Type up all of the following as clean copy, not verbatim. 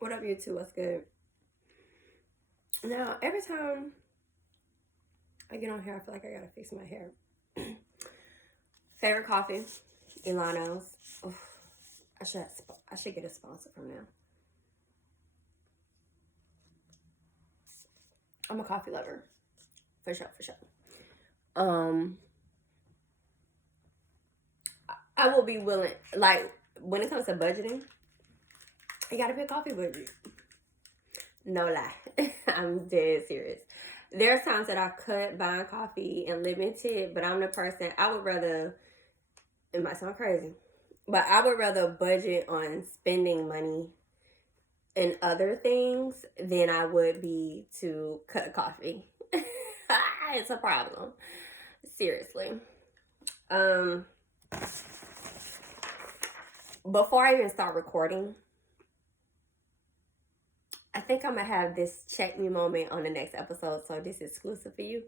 What up, YouTube? What's good? Now, every time I get on here, I feel like I gotta fix my hair. Favorite coffee, Ilano's. Oof, I should get a sponsor from them. I'm a coffee lover, for sure, for sure. Um, I will be willing, like when it comes to budgeting, you gotta be a coffee budget. No lie, I'm dead serious. There's times that I could buy coffee and limit it, but I'm the person I would rather. It might sound crazy, but I would rather budget on spending money in other things than I would be to cut coffee. It's a problem. Seriously. Um Before I even start recording, I think I'm gonna have this check me moment on the next episode, so this is exclusive for you.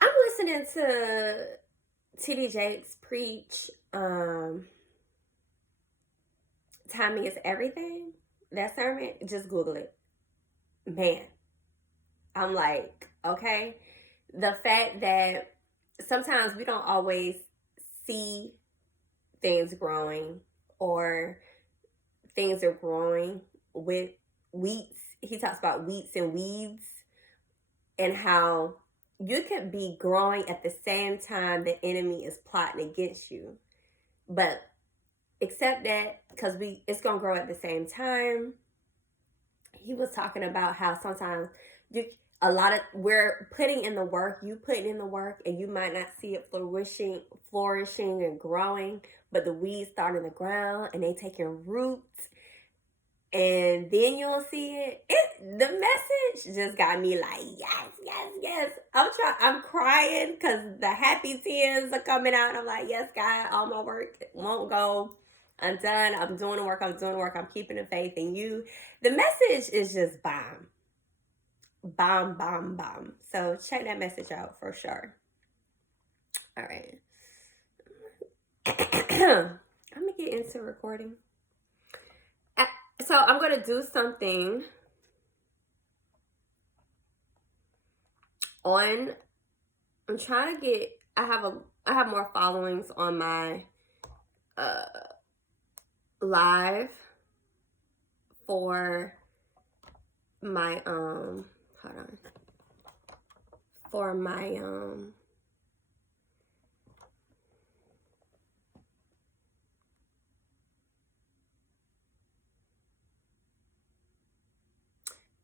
I'm listening to TD Jakes preach timing is everything. That sermon, just Google it. Man, I'm like, okay. The fact that sometimes we don't always see things growing or things are growing with wheats. He talks about wheats and weeds and how you could be growing at the same time the enemy is plotting against you. But accept that because it's gonna grow at the same time. He was talking about how sometimes we're putting in the work, you putting in the work, and you might not see it flourishing and growing, but the weeds start in the ground and they taking roots, and then you'll see it. The message just got me like, yes, yes, yes. I'm crying because the happy tears are coming out. I'm like, yes, God, all my work won't go undone. I'm doing the work. I'm keeping the faith in you. The message is just bomb. Bomb, bomb, bomb. So check that message out for sure. All right. I'm going to get into recording. So I'm going to do something on, I'm trying to get, I have more followings on my live for my hold on, for my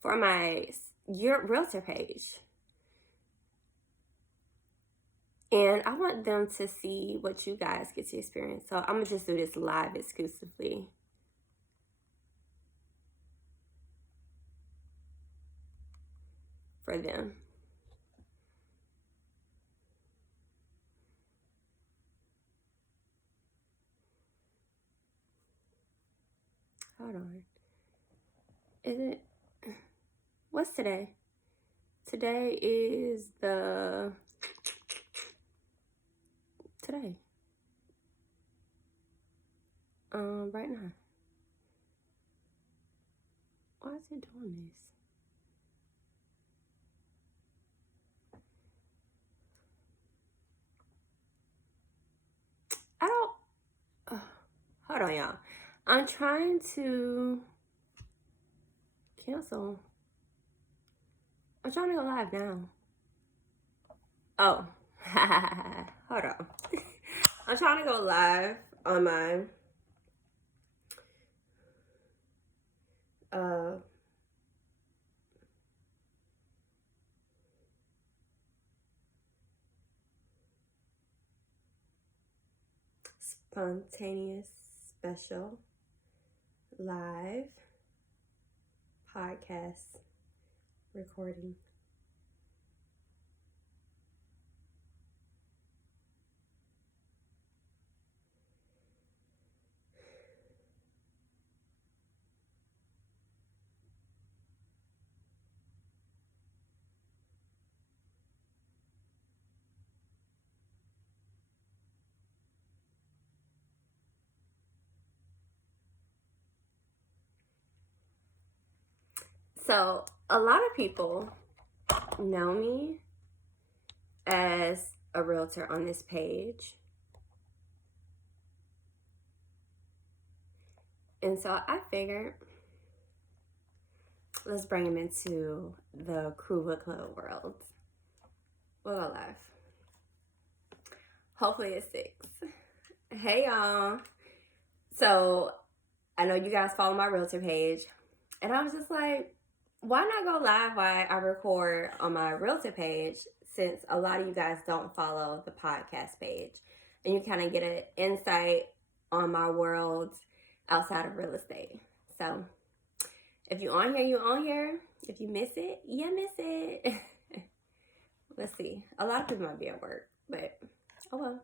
for my your realtor page, and I want them to see what you guys get to experience. So I'm gonna just do this live exclusively. For them. Hold on. Is it? What's today? Today is the. Today. Right now. Why is it doing this? I don't. Hold on, y'all. I'm trying to cancel. I'm trying to go live now. Oh. Hold on. I'm trying to go live on my spontaneous special live podcast recording. So a lot of people know me as a realtor on this page. And so I figured, let's bring him into the Crew Book Club world. We'll go live. Hopefully it sticks. Hey y'all. So I know you guys follow my realtor page. And I was just like, why not go live while I record on my realtor page, since a lot of you guys don't follow the podcast page. And you kind of get an insight on my world outside of real estate. So if you're on here, you're on here. If you miss it, you miss it. Let's see. A lot of people might be at work, but oh well.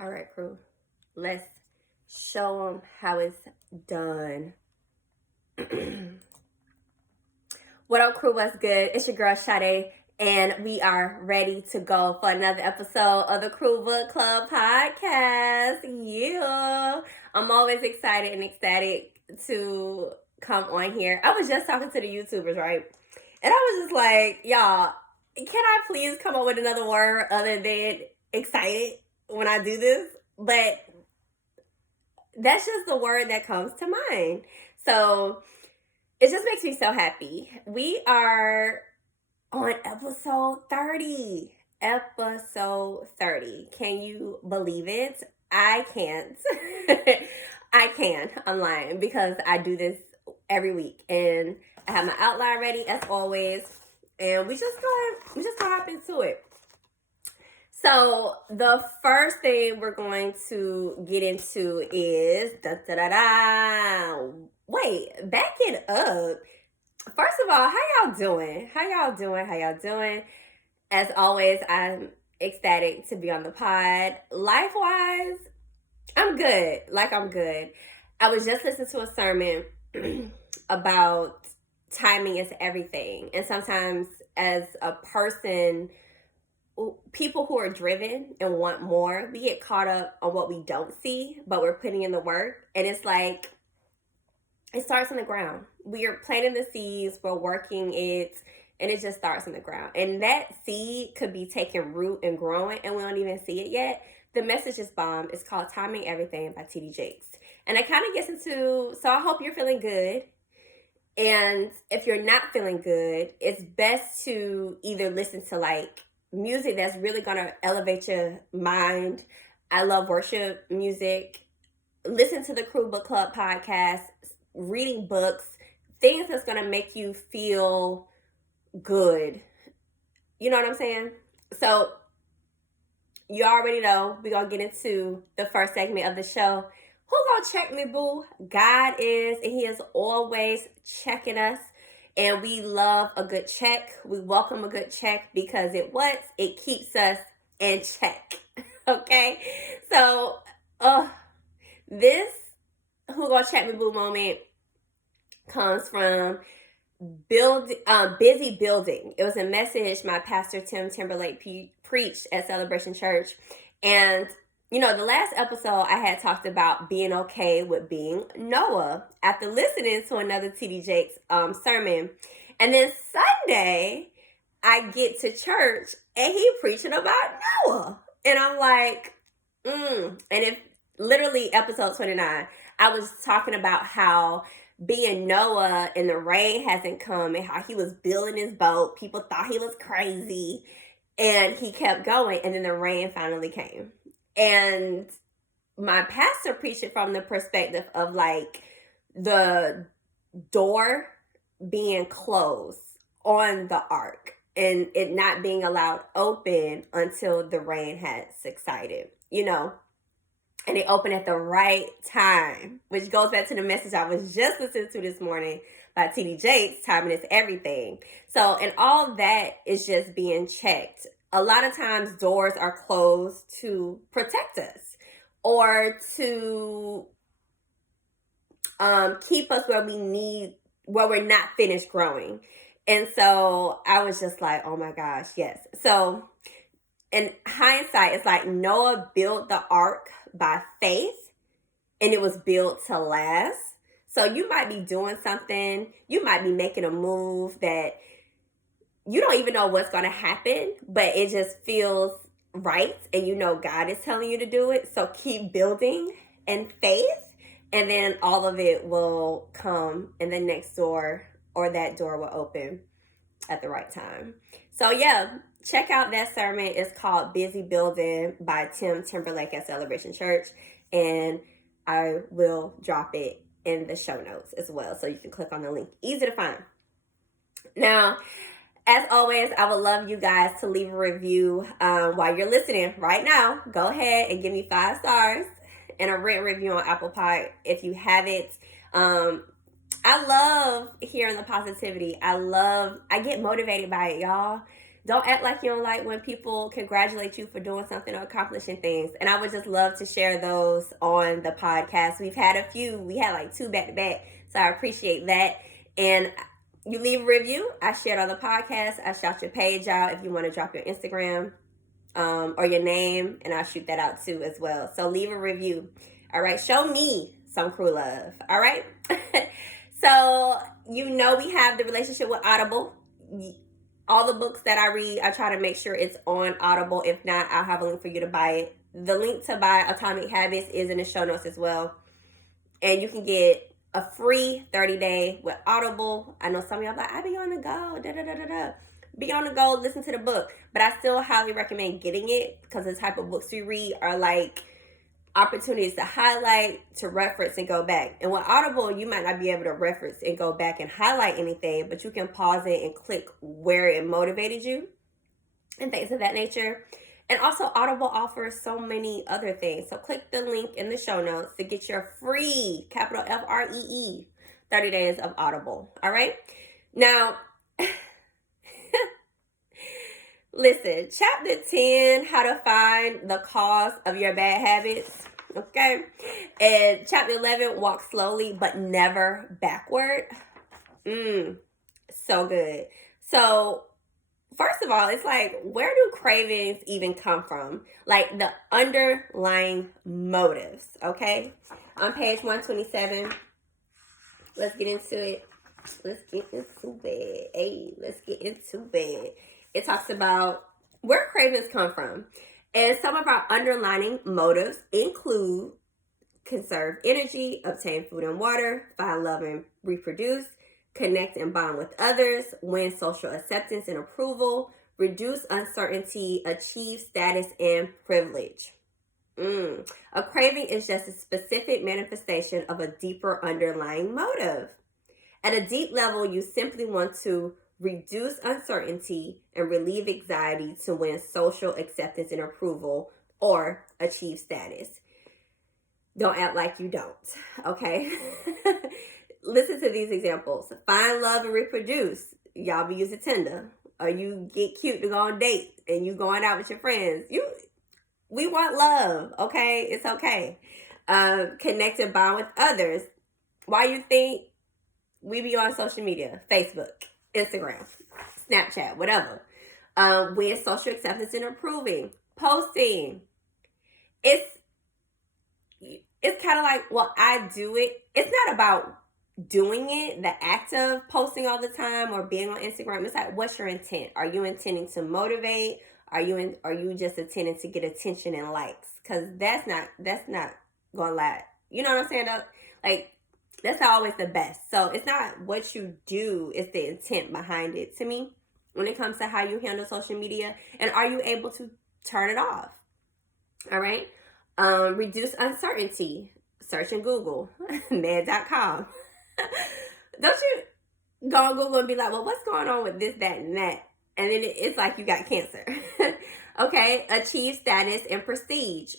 All right, crew. Let's show them how it's done. What up, crew? What's good? It's your girl Sade, and we are ready to go for another episode of the Crew Book Club podcast. Yeah, I'm always excited and ecstatic to come on here. I was just talking to the YouTubers, right? And I was just like, y'all, can I please come up with another word other than excited when I do this? But that's just the word that comes to mind. So it just makes me so happy. We are on episode 30. Episode 30. Can you believe it? I can't. I can. I'm lying because I do this every week. And I have my outline ready as always. And we just go hop into it. So the first thing we're going to get into is Wait, back it up. First of all, how y'all doing? How y'all doing? As always, I'm ecstatic to be on the pod. Life-wise, I'm good. I'm good. I was just listening to a sermon about timing is everything. And sometimes as a person, people who are driven and want more, we get caught up on what we don't see, but we're putting in the work. And it's like, it starts on the ground. We are planting the seeds, we're working it, and it just starts on the ground. And that seed could be taking root and growing, and we don't even see it yet. The message is bomb. It's called Timing Everything by TD Jakes. And it kind of gets into, so I hope you're feeling good. And if you're not feeling good, it's best to either listen to like music that's really going to elevate your mind. I love worship music. Listen to the Crew Book Club podcast, reading books, things that's going to make you feel good. You know what I'm saying? So you already know we're going to get into the first segment of the show. Who gonna check me, boo? God is, and he is always checking us. And we love a good check. We welcome a good check because it keeps us in check. Okay? So, this who gonna check me, boo moment comes from busy building. It was a message my pastor Tim Timberlake preached at Celebration Church. And you know, the last episode I had talked about being okay with being Noah after listening to another TD Jakes sermon. And then Sunday, I get to church and he preaching about Noah. And I'm like, And if literally episode 29, I was talking about how being Noah and the rain hasn't come and how he was building his boat. People thought he was crazy and he kept going. And then the rain finally came. And my pastor preached it from the perspective of like the door being closed on the ark and it not being allowed open until the rain had subsided, you know. And it opened at the right time, which goes back to the message I was just listening to this morning by TD Jakes, Timing is Everything. So, and all that is just being checked. A lot of times doors are closed to protect us or to keep us where we're not finished growing. And so I was just like, oh my gosh, yes. So in hindsight, it's like Noah built the ark by faith and it was built to last. So you might be doing something, you might be making a move that you don't even know what's going to happen, but it just feels right. And you know God is telling you to do it. So keep building in faith. And then all of it will come and the next door or that door will open at the right time. So yeah, check out that sermon. It's called Busy Building by Tim Timberlake at Celebration Church. And I will drop it in the show notes as well. So you can click on the link. Easy to find. Now, as always, I would love you guys to leave a review while you're listening right now. Go ahead and give me 5 stars and a written review on Apple Pie if you haven't. I love hearing the positivity. I get motivated by it, y'all. Don't act like you don't like when people congratulate you for doing something or accomplishing things. And I would just love to share those on the podcast. We've had a few. We had like 2 back to back. So I appreciate that. And you leave a review. I share it on the podcast. I shout your page out if you want to drop your Instagram or your name. And I'll shoot that out too as well. So leave a review. All right. Show me some crew love. All right. So, you know, we have the relationship with Audible. All the books that I read, I try to make sure it's on Audible. If not, I'll have a link for you to buy it. The link to buy Atomic Habits is in the show notes as well. And you can get a free 30-day with Audible. I know some of y'all like, I be on the go, Be on the go, listen to the book. But I still highly recommend getting it because the type of books we read are like opportunities to highlight, to reference, and go back. And with Audible, you might not be able to reference and go back and highlight anything, but you can pause it and click where it motivated you and things of that nature. And also, Audible offers so many other things. So click the link in the show notes to get your free, capital FREE, 30 days of Audible. All right? Now, listen, chapter 10, how to find the cause of your bad habits. Okay? And chapter 11, walk slowly but never backward. So good. So, first of all, it's like, where do cravings even come from? Like the underlying motives, okay? On page 127, let's get into it. Let's get into it. Hey, let's get into it. It talks about where cravings come from. And some of our underlying motives include conserve energy, obtain food and water, find love and reproduce, connect and bond with others, win social acceptance and approval, reduce uncertainty, achieve status and privilege. A craving is just a specific manifestation of a deeper underlying motive. At a deep level, you simply want to reduce uncertainty and relieve anxiety to win social acceptance and approval or achieve status. Don't act like you don't, okay? Listen to these examples. Find love and reproduce. Y'all be using Tinder. Or you get cute to go on dates and you going out with your friends. We want love, okay? It's okay. Connect and bond with others. Why you think we be on social media? Facebook, Instagram, Snapchat, whatever. Win social acceptance and approving. Posting. It's kind of like, well, I do it. It's not about doing it, the act of posting all the time or being on Instagram. It's like, what's your intent? Are you intending to motivate? Are you just intending to get attention and likes? Because that's not gonna lie. You know what I'm saying? Like, that's not always the best. So it's not what you do, it's the intent behind it to me when it comes to how you handle social media. And are you able to turn it off? All right. Reduce uncertainty. Search in Google, med.com. Don't you go on Google and be like, well, what's going on with this, that, and that? And then it's like you got cancer. Okay. Achieve status and prestige.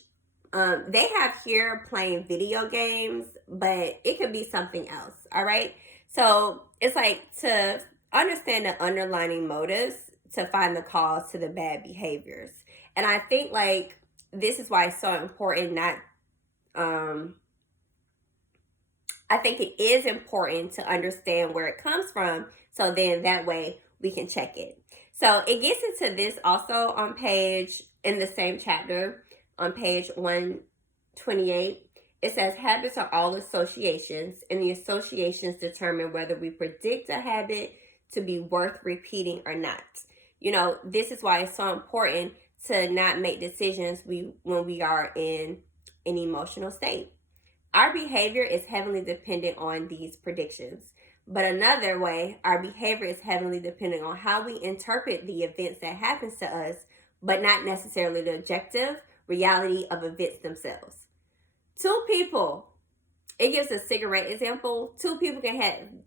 They have here playing video games, but it could be something else. All right. So it's like to understand the underlying motives to find the cause to the bad behaviors. And I think like this is why it's so important. I think it is important to understand where it comes from. So then that way we can check it. So it gets into this also on in the same chapter, on page 128. It says habits are all associations, and the associations determine whether we predict a habit to be worth repeating or not. This is why it's so important to not make decisions when we are in an emotional state. Our behavior is heavily dependent on these predictions. But another way, our behavior is heavily dependent on how we interpret the events that happens to us, but not necessarily the objective reality of events themselves. Two people, it gives a cigarette example. Two people can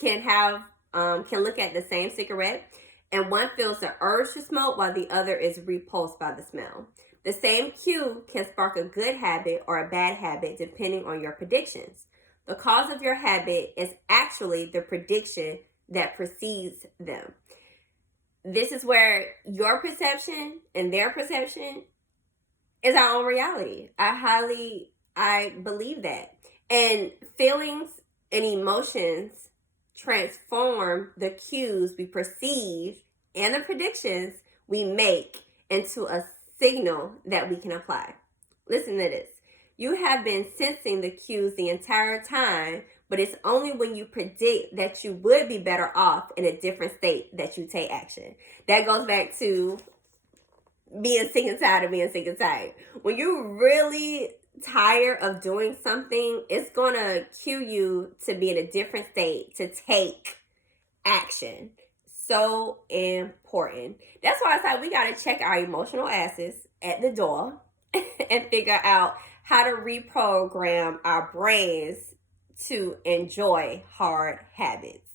look at the same cigarette, and one feels the urge to smoke while the other is repulsed by the smell. The same cue can spark a good habit or a bad habit depending on your predictions. The cause of your habit is actually the prediction that precedes them. This is where your perception and their perception is our own reality. I believe that. And feelings and emotions transform the cues we perceive and the predictions we make into a signal that we can apply. Listen to this. You have been sensing the cues the entire time, but it's only when you predict that you would be better off in a different state that you take action. That goes back to being sick and tired of being sick and tired. When you're really tired of doing something, it's going to cue you to be in a different state, to take action. So important. That's why I said we got to check our emotional asses at the door and figure out how to reprogram our brains to enjoy hard habits.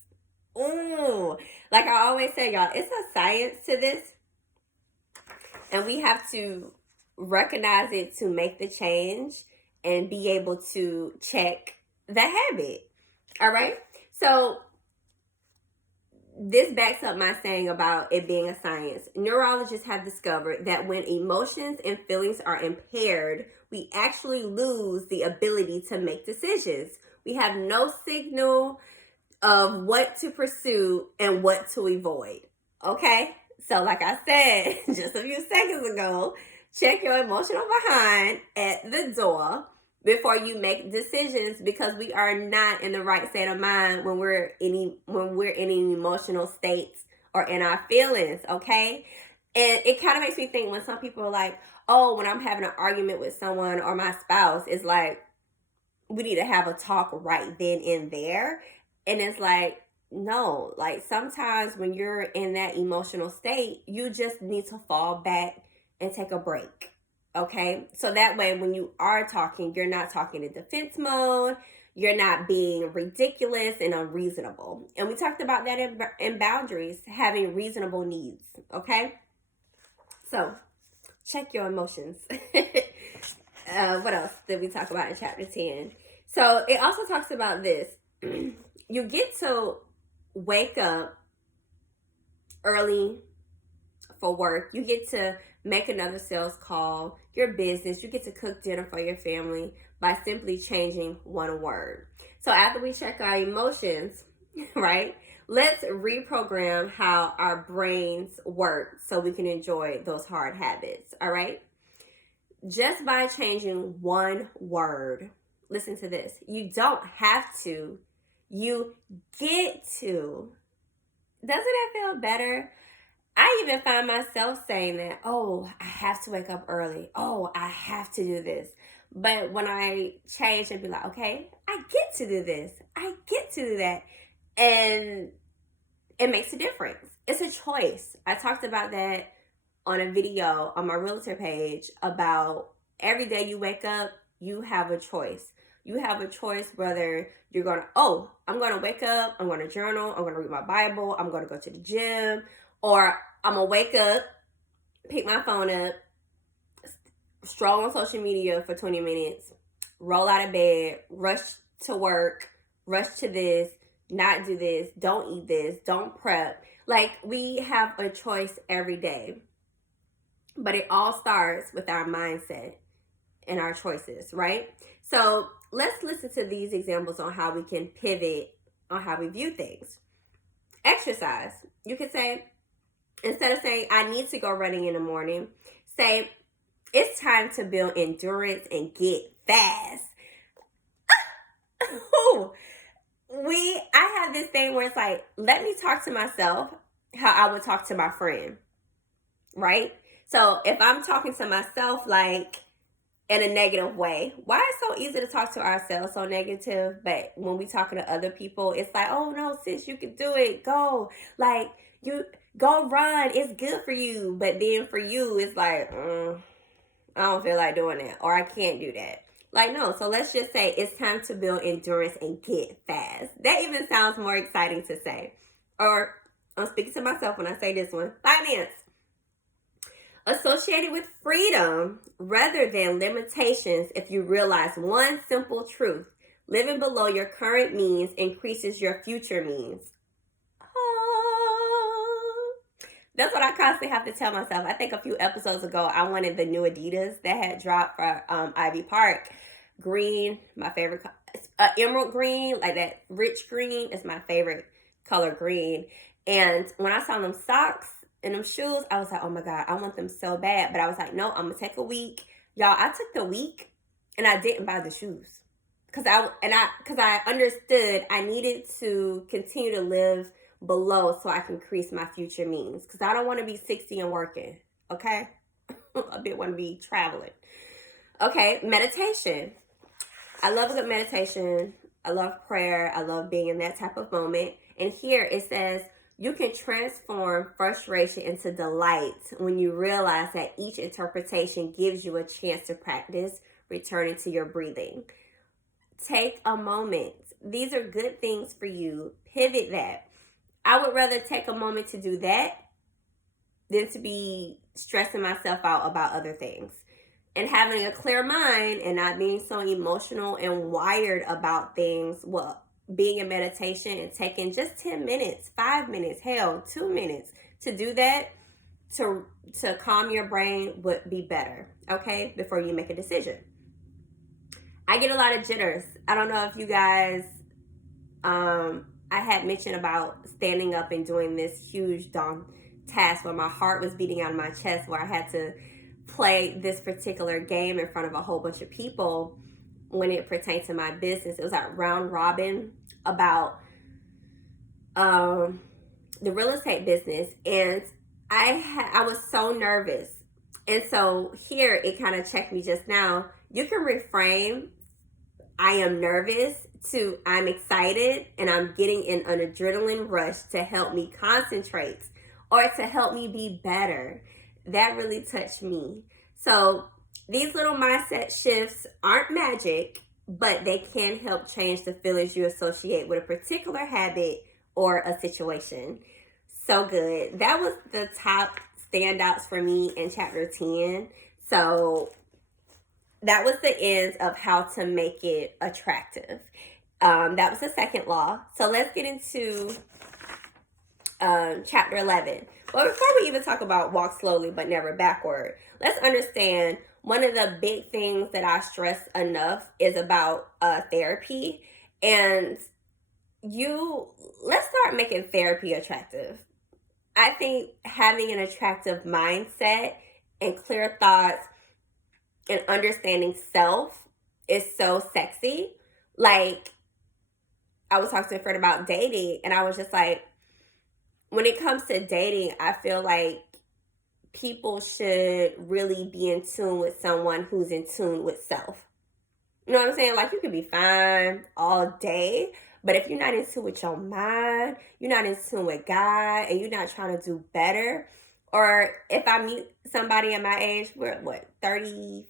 Ooh, like I always say, y'all, it's a science to this. And we have to recognize it to make the change and be able to check the habit. All right? So this backs up my saying about it being a science. Neurologists have discovered that when emotions and feelings are impaired, we actually lose the ability to make decisions. We have no signal of what to pursue and what to avoid. Okay? So like I said just a few seconds ago, check your emotional behind at the door before you make decisions, because we are not in the right state of mind when we're in emotional states or in our feelings, okay? And it kind of makes me think when some people are like, oh, when I'm having an argument with someone or my spouse, it's like we need to have a talk right then and there. And it's like, no, like sometimes when you're in that emotional state, you just need to fall back and take a break. Okay, so that way when you are talking, you're not talking in defense mode. You're not being ridiculous and unreasonable. And we talked about that in boundaries, having reasonable needs. Okay, so check your emotions. What else did we talk about in chapter 10? So it also talks about this. You get to wake up early for work. You get to make another sales call, your business. You get to cook dinner for your family by simply changing one word. So after we check our emotions, right, let's reprogram how our brains work so we can enjoy those hard habits, all right? Just by changing one word, listen to this. You don't have to. You get to. Doesn't that feel better? I even find myself saying that, oh, I have to wake up early. Oh, I have to do this. But when I change and be like, okay, I get to do this. I get to do that. And it makes a difference. It's a choice. I talked about that on a video on my realtor page about every day you wake up, you have a choice. You have a choice whether you're going to, I'm going to wake up, I'm going to journal, I'm going to read my Bible, I'm going to go to the gym, or I'm going to wake up, pick my phone up, stroll on social media for 20 minutes, roll out of bed, rush to work, rush to this, not do this, don't eat this, don't prep. Like, we have a choice every day. But it all starts with our mindset and our choices, right? So let's listen to these examples on how we can pivot on how we view things. Exercise. You could say, instead of saying, I need to go running in the morning, say, it's time to build endurance and get fast. no. I have this thing where it's like, let me talk to myself how I would talk to my friend, right? So if I'm talking to myself like in a negative way, why it's so easy to talk to ourselves so negative, but when we talking to other people, it's like, oh no, sis, you can do it. Go. Like, you go run. It's good for you. But then for you, it's like, I don't feel like doing that, or I can't do that. Like, no. So let's just say it's time to build endurance and get fast. That even sounds more exciting to say. Or I'm speaking to myself when I say this one. Finance. Associated with freedom rather than limitations. If you realize one simple truth, living below your current means increases your future means. That's what I constantly have to tell myself. I think a few episodes ago, I wanted the new Adidas that had dropped for Ivy Park. Green, my favorite. Emerald green, like that rich green is my favorite color green. And when I saw them socks and them shoes, I was like, oh my God, I want them so bad. But I was like, no, I'm going to take a week. Y'all, I took the week and I didn't buy the shoes. Because I understood I needed to continue to live below so I can increase my future means, because I don't want to be 60 and working. Okay. A bit want to be traveling. Okay. Meditation. I love a good meditation. I love prayer. I love being in that type of moment. And here it says you can transform frustration into delight when you realize that each interpretation gives you a chance to practice returning to your breathing. Take a moment. These are good things for you. Pivot that. I would rather take a moment to do that than to be stressing myself out about other things. And having a clear mind and not being so emotional and wired about things, well, being in meditation and taking just 10 minutes, 5 minutes, hell, 2 minutes to do that, to calm your brain would be better, okay, before you make a decision. I get a lot of jitters. I don't know if you guys, I had mentioned about standing up and doing this huge task where my heart was beating out of my chest, where I had to play this particular game in front of a whole bunch of people when it pertained to my business. It was like round robin about the real estate business, and I was so nervous. And so here it kind of checked me just now. You can reframe I am nervous to I'm excited and I'm getting in an adrenaline rush to help me concentrate or to help me be better. That really touched me. So these little mindset shifts aren't magic, but they can help change the feelings you associate with a particular habit or a situation. So good. That was the top standouts for me in chapter 10. So that was the end of how to make it attractive. That was the second law. So let's get into chapter 11. Well, before we even talk about walk slowly but never backward, let's understand one of the big things that I stress enough is about therapy. And let's start making therapy attractive. I think having an attractive mindset and clear thoughts and understanding self is so sexy. Like, I was talking to a friend about dating, and I was just like, when it comes to dating, I feel like people should really be in tune with someone who's in tune with self. You know what I'm saying? Like, you could be fine all day, but if you're not in tune with your mind, you're not in tune with God, and you're not trying to do better, or if I meet somebody at my age, we're what, 34?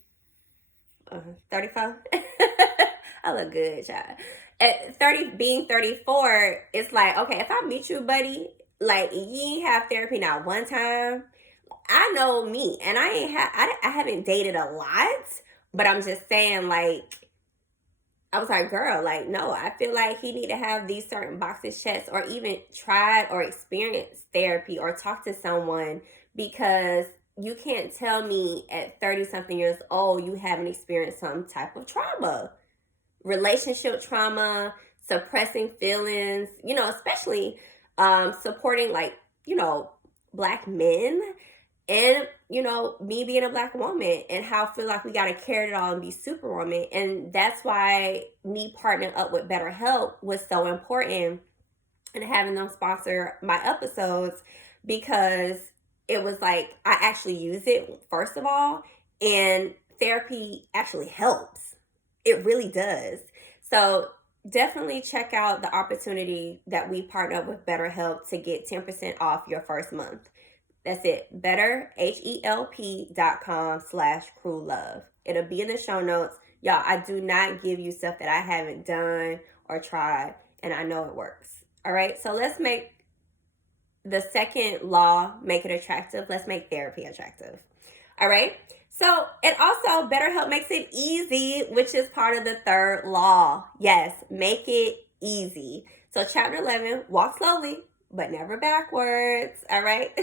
I look good, child. At 30, being 34, it's like, okay, if I meet you, buddy, like, you ain't have therapy not one time. I know me, and I haven't dated a lot, but I'm just saying, like, I was like, girl, like, no, I feel like he need to have these certain boxes checked, or even tried or experienced therapy or talk to someone, because you can't tell me at 30-something years old you haven't experienced some type of trauma. Relationship trauma, suppressing feelings, especially supporting, like, Black men. And, me being a Black woman and how I feel like we got to carry it all and be superwoman. And that's why me partnering up with BetterHelp was so important and having them sponsor my episodes, because it was like I actually use it, first of all, and therapy actually helps. It really does. So definitely check out the opportunity that we partner up with BetterHelp to get 10% off your first month. That's it. BetterHelp.com/crewlove. It'll be in the show notes. Y'all, I do not give you stuff that I haven't done or tried, and I know it works. All right, so let's make the second law, make it attractive. Let's make therapy attractive. All right, so, and also BetterHelp makes it easy, which is part of the third law. Yes, make it easy. So chapter 11, walk slowly, but never backwards. All right.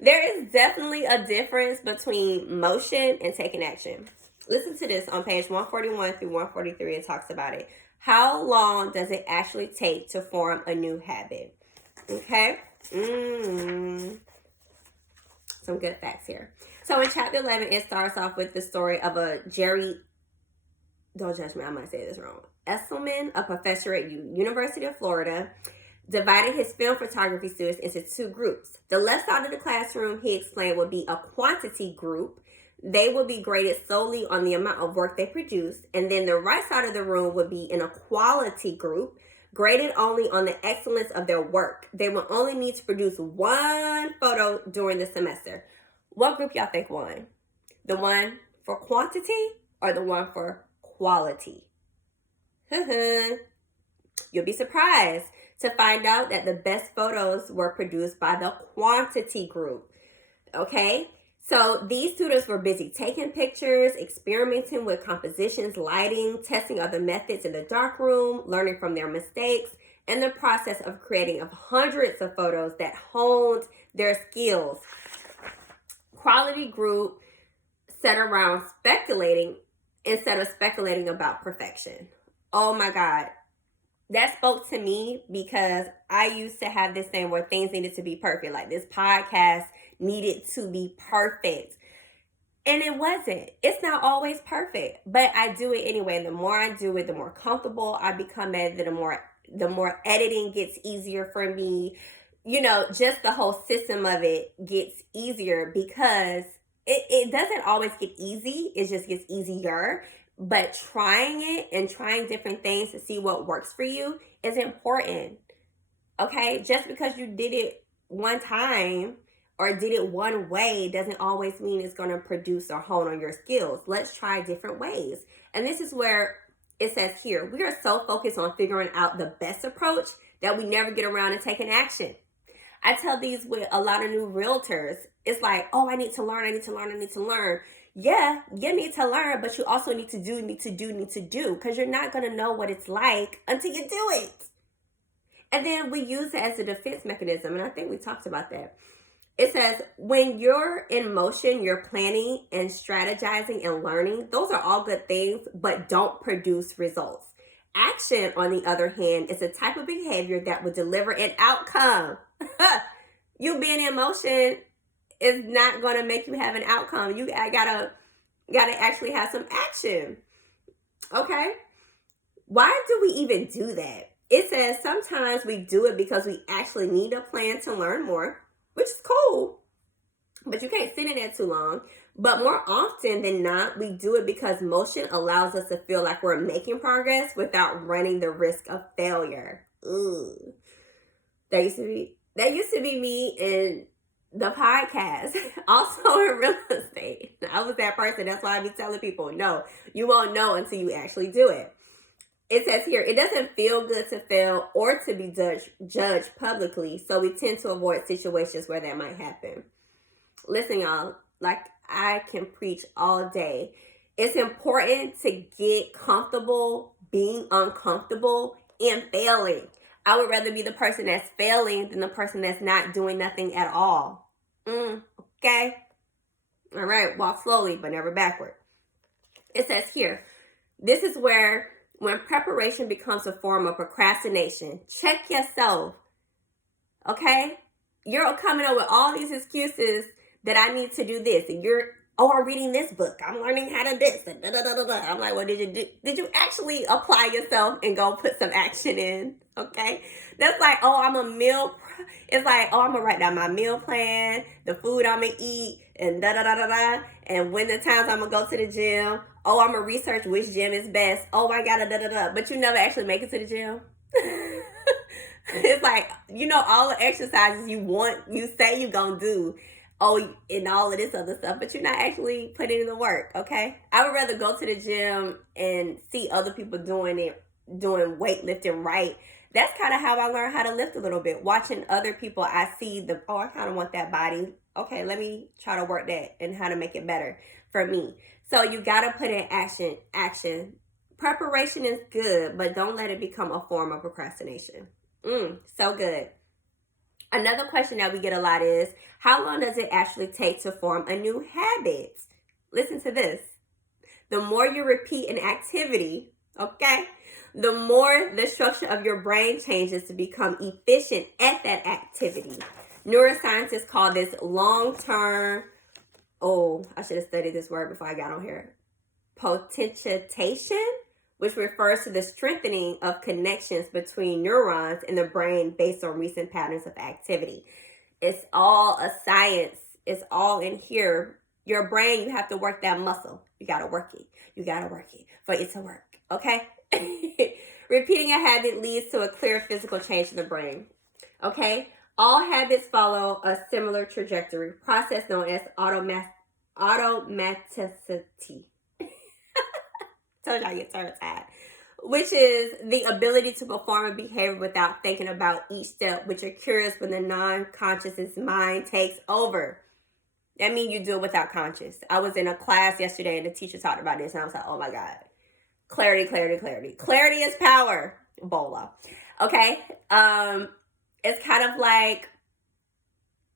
There is definitely a difference between motion and taking action. Listen to this on page 141 through 143. It talks about it. How long does it actually take to form a new habit? Okay. Some good facts here. So in chapter 11, it starts off with the story of a Jerry, don't judge me, I might say this wrong, Esselman, a professor at University of Florida, divided his film photography students into two groups. The left side of the classroom, he explained, would be a quantity group. They would be graded solely on the amount of work they produced. And then the right side of the room would be in a quality group, graded only on the excellence of their work. They will only need to produce one photo during the semester. What group y'all think won? The one for quantity or the one for quality? You'll be surprised to find out that the best photos were produced by the quantity group. Okay? So these students were busy taking pictures, experimenting with compositions, lighting, testing other methods in the darkroom, learning from their mistakes, and the process of creating of hundreds of photos that honed their skills. Quality group sat around speculating instead of speculating about perfection. Oh my God. That spoke to me because I used to have this thing where things needed to be perfect. Like this podcast needed to be perfect. And it wasn't. It's not always perfect, but I do it anyway. The more I do it, the more comfortable I become at it, the more editing gets easier for me. Just the whole system of it gets easier because it doesn't always get easy. It just gets easier. But trying it and trying different things to see what works for you is important. Okay? Just because you did it one time or did it one way doesn't always mean it's going to produce or hone on your skills. Let's try different ways. And this is where it says here, we are so focused on figuring out the best approach that we never get around to taking action. I tell these with a lot of new realtors. It's like, oh, I need to learn. Yeah, you need to learn, but you also need to do, because you're not going to know what it's like until you do it. And then we use it as a defense mechanism, and I think we talked about that. It says, when you're in motion, you're planning and strategizing and learning. Those are all good things, but don't produce results. Action, on the other hand, is a type of behavior that will deliver an outcome. You being in motion is not going to make you have an outcome. You gotta actually have some action. Okay? Why do we even do that? It says sometimes we do it because we actually need a plan to learn more, which is cool, but you can't sit in there too long. But more often than not, we do it because motion allows us to feel like we're making progress without running the risk of failure. Ooh. That used to be me in the podcast, also in real estate. I was that person. That's why I be telling people, no, you won't know until you actually do it. It says here, it doesn't feel good to fail or to be judged publicly, so we tend to avoid situations where that might happen. Listen, y'all, like I can preach all day. It's important to get comfortable being uncomfortable and failing. I would rather be the person that's failing than the person that's not doing nothing at all. Okay? All right, walk slowly, but never backward. It says here, this is where when preparation becomes a form of procrastination, check yourself. Okay? You're coming up with all these excuses that I need to do this, and I'm reading this book, I'm learning how to this, and da da da da da. I'm like, well, did you actually apply yourself and go put some action in? Okay, that's like, oh, it's like, oh, I'm gonna write down my meal plan, the food I'm gonna eat, and da da da da da, and when the times I'm gonna go to the gym. Oh, I'm gonna research which gym is best. Oh, I gotta da da da, but you never actually make it to the gym. It's like, all the exercises you say you gonna do, oh, and all of this other stuff, but you're not actually putting in the work. Okay, I would rather go to the gym and see other people doing weightlifting right. That's kind of how I learned how to lift a little bit. Watching other people, I see I kind of want that body. Okay, let me try to work that and how to make it better for me. So you gotta put in action. Preparation is good, but don't let it become a form of procrastination. So good. Another question that we get a lot is, how long does it actually take to form a new habit? Listen to this. The more you repeat an activity, okay, the more the structure of your brain changes to become efficient at that activity. Neuroscientists call this long-term, I should have studied this word before I got on here, potentiation, which refers to the strengthening of connections between neurons in the brain based on recent patterns of activity. It's all a science. It's all in here. Your brain, you have to work that muscle. You got to work it. You got to work it for it to work. Okay? Repeating a habit leads to a clear physical change in the brain. Okay? All habits follow a similar trajectory, process known as automaticity. Told y'all I get tired. Which is the ability to perform a behavior without thinking about each step, which occurs when the non-conscious mind takes over. That means you do it without conscious. I was in a class yesterday and the teacher talked about this and I was like, oh my God. Clarity. Clarity is power. Bola. Okay? It's kind of like,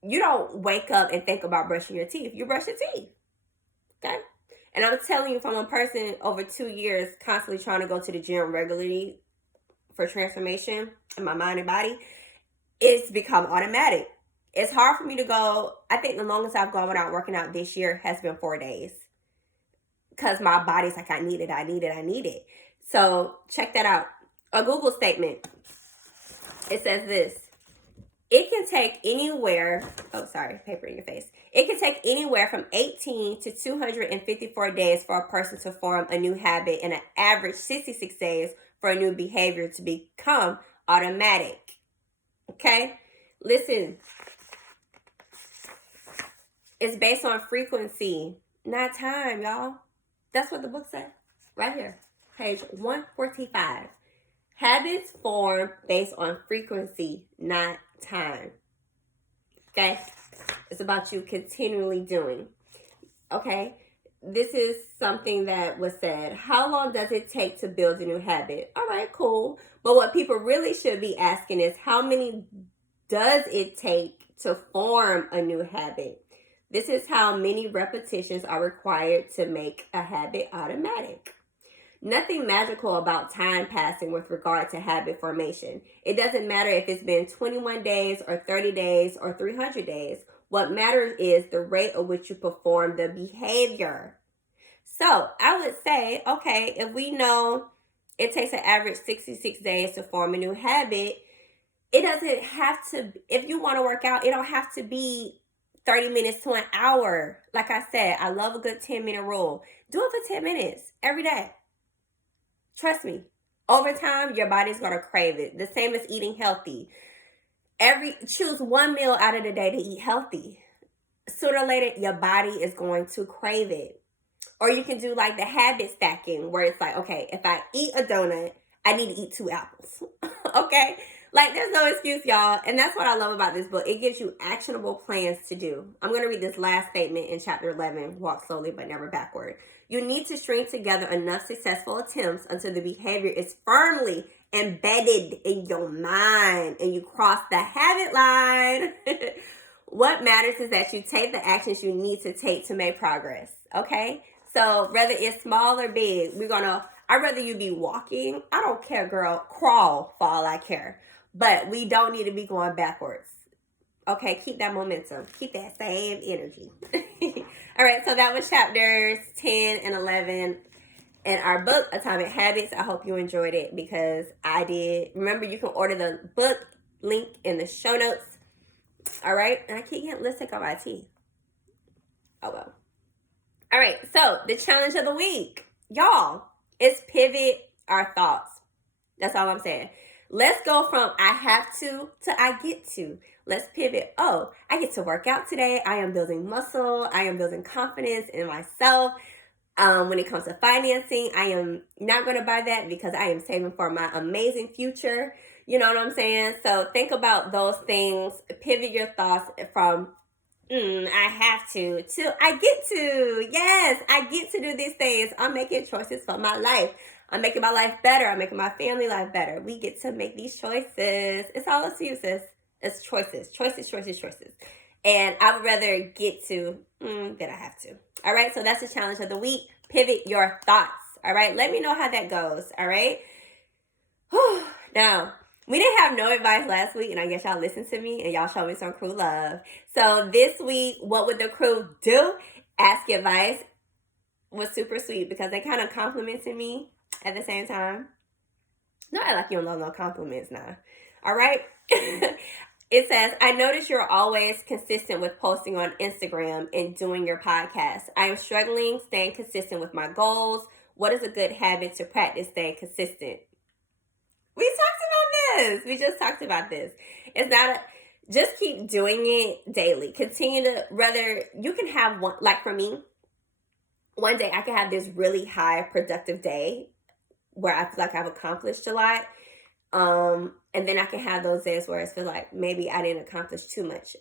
you don't wake up and think about brushing your teeth. You brush your teeth. Okay? And I'm telling you, from a person over 2 years constantly trying to go to the gym regularly for transformation in my mind and body, it's become automatic. It's hard for me to go. I think the longest I've gone without working out this year has been 4 days. Because my body's like, I need it. So check that out. A Google statement. It says this. It can take anywhere, paper in your face. It can take anywhere from 18 to 254 days for a person to form a new habit and an average 66 days for a new behavior to become automatic. Okay? Listen. It's based on frequency, not time, y'all. That's what the book said. Right here. Page 145. Habits form based on frequency, not time. Okay? It's about you continually doing. Okay? This is something that was said. How long does it take to build a new habit? All right, cool. But what people really should be asking is, how many does it take to form a new habit? This is how many repetitions are required to make a habit automatic. Nothing magical about time passing with regard to habit formation. It doesn't matter if it's been 21 days or 30 days or 300 days. What matters is the rate at which you perform the behavior. So I would say, okay, if we know it takes an average 66 days to form a new habit, it doesn't have to, if you want to work out, it don't have to be 30 minutes to an hour. Like I said, I love a good 10-minute rule. Do it for 10 minutes every day. Trust me. Over time, your body's going to crave it. The same as eating healthy. Choose one meal out of the day to eat healthy. Sooner or later, your body is going to crave it. Or you can do like the habit stacking, where it's like, okay, if I eat a donut, I need to eat 2 apples. Okay? Like, there's no excuse, y'all. And that's what I love about this book. It gives you actionable plans to do. I'm going to read this last statement in chapter 11, Walk Slowly But Never Backward. You need to string together enough successful attempts until the behavior is firmly embedded in your mind and you cross the habit line. What matters is that you take the actions you need to take to make progress. Okay? So whether it's small or big, I'd rather you be walking. I don't care, girl. Crawl for all I care. But we don't need to be going backwards. Okay, keep that momentum. Keep that same energy. All right, so that was chapters 10 and 11 in our book, Atomic Habits. I hope you enjoyed it because I did. Remember, you can order the book link in the show notes. All right, and I keep getting lipstick on my teeth. Oh well. All right, so the challenge of the week, y'all, is pivot our thoughts. That's all I'm saying. Let's go from I have to I get to. Let's pivot. Oh, I get to work out today. I am building muscle. I am building confidence in myself. When it comes to financing, I am not going to buy that because I am saving for my amazing future. You know what I'm saying? So think about those things. Pivot your thoughts from I have to I get to. Yes, I get to do these things. I'm making choices for my life. I'm making my life better. I'm making my family life better. We get to make these choices. It's all up to you, sis. It's choices. And I would rather get to than I have to. All right, so that's the challenge of the week. Pivot your thoughts. All right, let me know how that goes. All right. Now, we didn't have no advice last week, and I guess y'all listened to me and y'all showed me some crew love. So this week, what would the crew do? Ask advice was super sweet because they kind of complimented me at the same time. No, I like you don't love no compliments now. All right. It says, I notice you're always consistent with posting on Instagram and doing your podcast. I am struggling staying consistent with my goals. What is a good habit to practice staying consistent? We just talked about this. It's not just keep doing it daily. Continue to, rather, you can have one, like for me, one day I can have this really high productive day where I feel like I've accomplished a lot. And then I can have those days where I feel like maybe I didn't accomplish too much.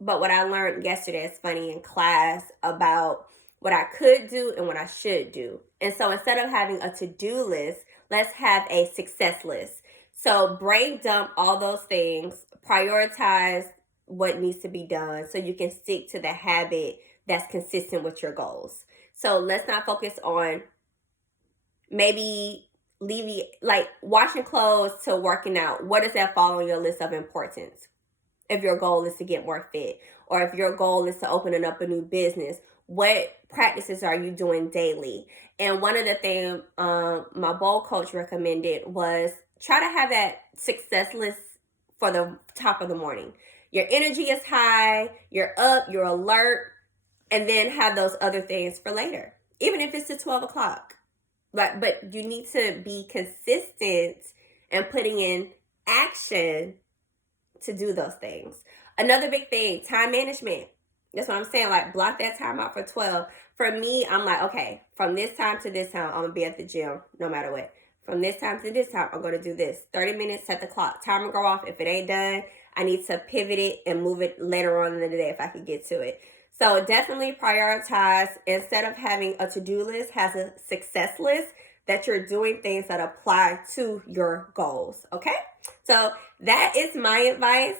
But what I learned yesterday is funny in class about what I could do and what I should do. And so instead of having a to-do list, let's have a success list. So brain dump all those things, prioritize what needs to be done so you can stick to the habit that's consistent with your goals. So let's not focus on maybe leaving, like washing clothes to working out. What does that fall on your list of importance? If your goal is to get more fit, or if your goal is to open up a new business, what practices are you doing daily? And one of the things my bowl coach recommended was try to have that success list for the top of the morning. Your energy is high, you're up, you're alert, and then have those other things for later, even if it's to 12 o'clock. But you need to be consistent and putting in action to do those things. Another big thing, time management. That's what I'm saying. Like, block that time out for 12. For me, I'm like, okay, from this time to this time, I'm going to be at the gym no matter what. From this time to this time, I'm going to do this. 30 minutes, set the clock. Timer go off. If it ain't done, I need to pivot it and move it later on in the day if I could get to it. So definitely prioritize. Instead of having a to-do list, has a success list that you're doing things that apply to your goals. Okay? So that is my advice.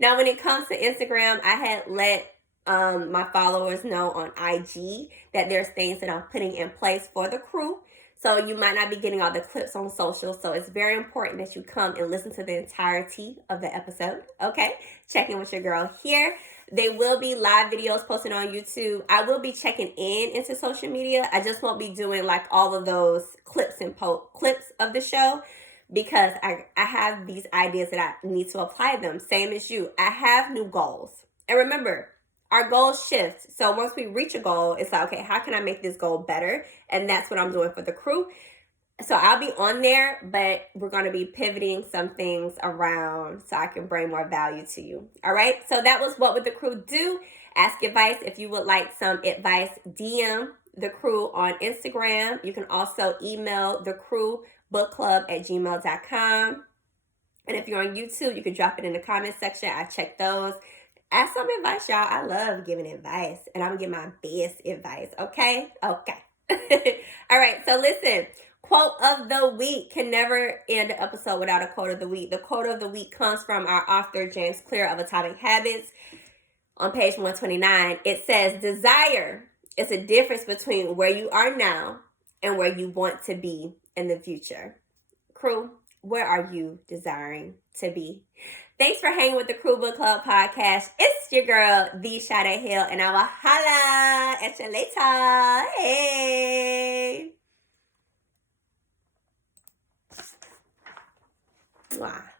Now, when it comes to Instagram, I had let my followers know on IG that there's things that I'm putting in place for the crew. So you might not be getting all the clips on social. So it's very important that you come and listen to the entirety of the episode. Okay? Check in with your girl here. They will be live videos posted on YouTube. I will be checking into social media. I just won't be doing like all of those clips and clips of the show because I have these ideas that I need to apply them. Same as you. I have new goals. And remember, our goals shift. So once we reach a goal, it's like, okay, how can I make this goal better? And that's what I'm doing for the crew. So I'll be on there, but we're going to be pivoting some things around so I can bring more value to you. All right. So that was what would the crew do? Ask advice. If you would like some advice, DM the crew on Instagram. You can also email the crew bookclub@gmail.com. And if you're on YouTube, you can drop it in the comment section. I check those. Ask some advice, y'all. I love giving advice, and I'm going to give my best advice. Okay. All right. So listen. Quote of the week. Can never end an episode without a quote of the week. The quote of the week comes from our author, James Clear of Atomic Habits. On page 129, it says, desire is a difference between where you are now and where you want to be in the future. Crew, where are you desiring to be? Thanks for hanging with the Crew Book Club podcast. It's your girl, The Sade Hill, and I will holla at you later. Hey. Mwah.